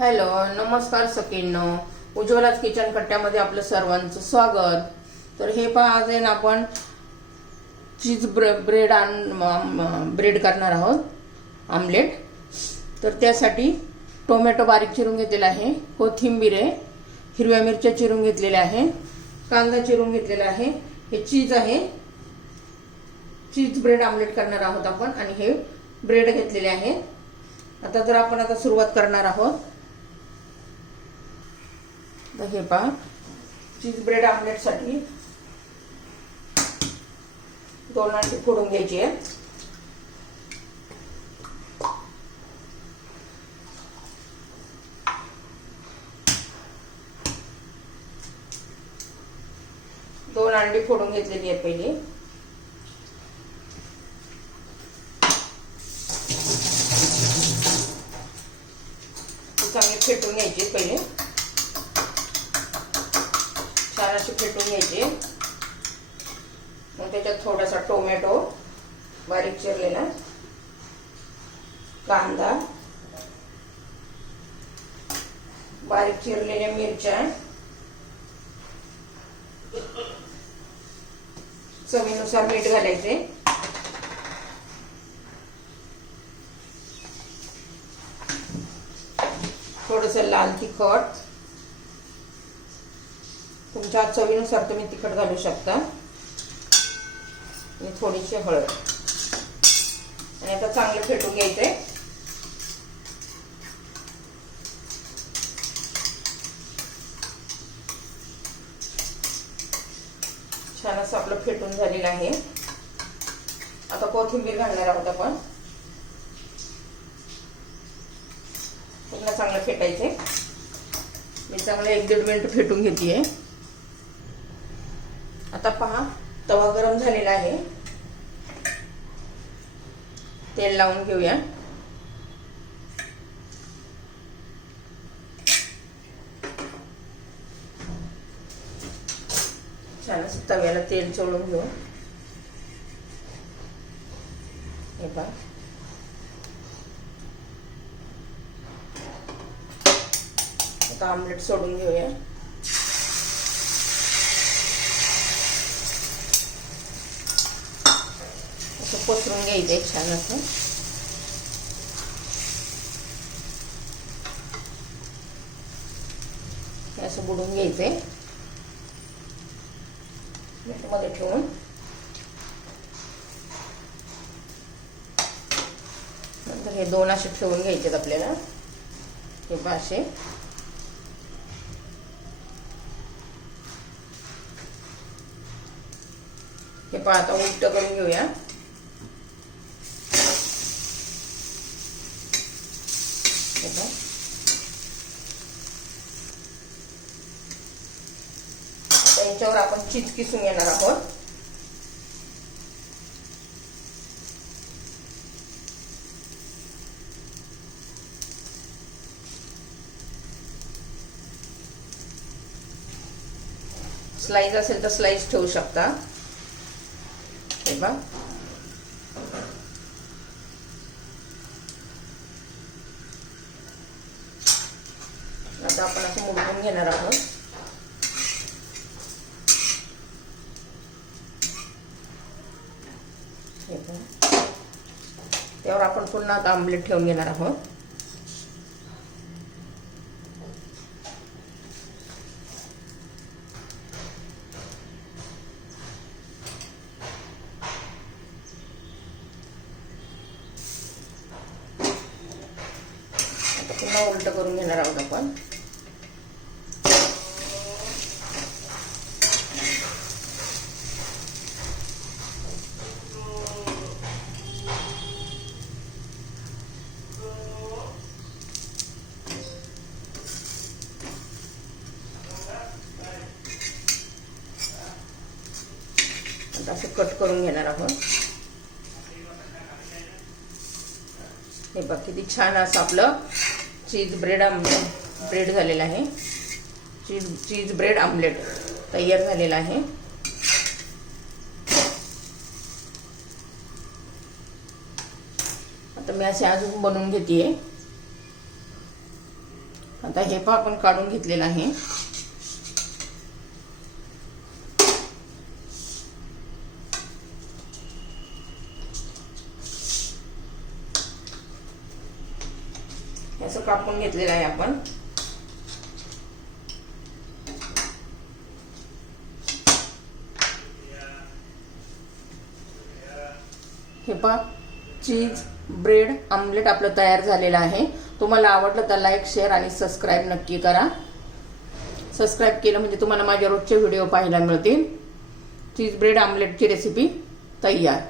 Hello नमस्कार सकींनो उज्ज्वलाच kitchen कट्ट्यामध्ये आपलं सर्वांचं स्वागत. तर हे पहा आज आहे ना आपण चीज ब्र ब्रेड आण ब्रेड करणार आहोत आमलेट. तर त्यासाठी टोमॅटो बारीक चिरून घेतलेला आहे कोथिंबीर आहे हिरव्या मिरच्या चिरून घेतलेल्या आहे कांदा चिरून घेतलेला आहे. हे चीज आहे. चीज ब्रेड आमलेट करणार आहोत आपण आणि हे ब्रेड घेतलेले आहे. आता जर आपण आता सुरुवात करणार आहोत. तर हे पहा. चीज ब्रेड आमलेटसाठी दोन अंडी फोडून घ्यायची आहे. दोन अंडी फोडून घेतलेली आहेत पहिली. चांगली फेटून घ्यायची पहिले. छान अशी फेटून घ्यायची. मग त्याच्यात थोडासा टोमॅटो बारीक चिरलेला. कांदा. बारीक चिरलेल्या मिरच्या. चवीनुसार मीठ घालायचे. थोडस लाल तिखट. तुमच्या चवीनुसार तुम्ही तिखट घालू शकता. आणि थोडीशी हळद. आणि आता चांगलं फेटून घ्यायचंय. छान असं आपलं फेटून झालेलं आहे. आता कोथिंबीर घालणार आहोत आपण. पुन्हा चांगलं फेटायचे मी चांगलं एक दीड मिनिट फेटून घेते आता पहा तवा गरम झालेला आहे. तेल लावून घेऊया. छान असं तव्याला तेल चोळून घेऊ. हे पहा. आता आमलेट सोडून घेऊया. असं पसरून आहे छान असं. हे असं बुडून घ्यायचंय. मध्ये ठेवून. नंतर हे दोन असे ठेवून घ्यायचेत आपल्याला. हे पाशे हे पहा आता उलट करून घेऊया. हे याच्यावर आपण चीज किसून घेणार आहोत. स्लाईज असेल तर स्लाइस ठेवू शकता. हे बघ. आता आपण असं मुडकून घेणार आहोत. त्यावर आपण पुन्हा आता आमलेट ठेवून घेणार आहोत. पुन्हा उलट करून घेणार आहोत आपण. आता असं कट करून घेणार आहोत. हे बघ किती छान असं आपलं चीज ब्रेड आमलेट ब्रेड झालेलं आहे. चीज चीज ब्रेड आमलेट तयार झालेलं आहे. आता मी असे अजून बनवून घेते आता हे पण आपण काढून घेतलेलं आहे. असं कापून घेतलेलं आहे आपण. हे पहा चीज ब्रेड आमलेट आपलं तयार झालेलं आहे. तुम्हाला आवडलं तर लाईक शेअर आणि सबस्क्राईब नक्की करा. सबस्क्राईब केलं म्हणजे तुम्हाला माझ्या रोजचे व्हिडिओ पाहायला मिळतील. चीज ब्रेड आमलेटची रेसिपी तयार.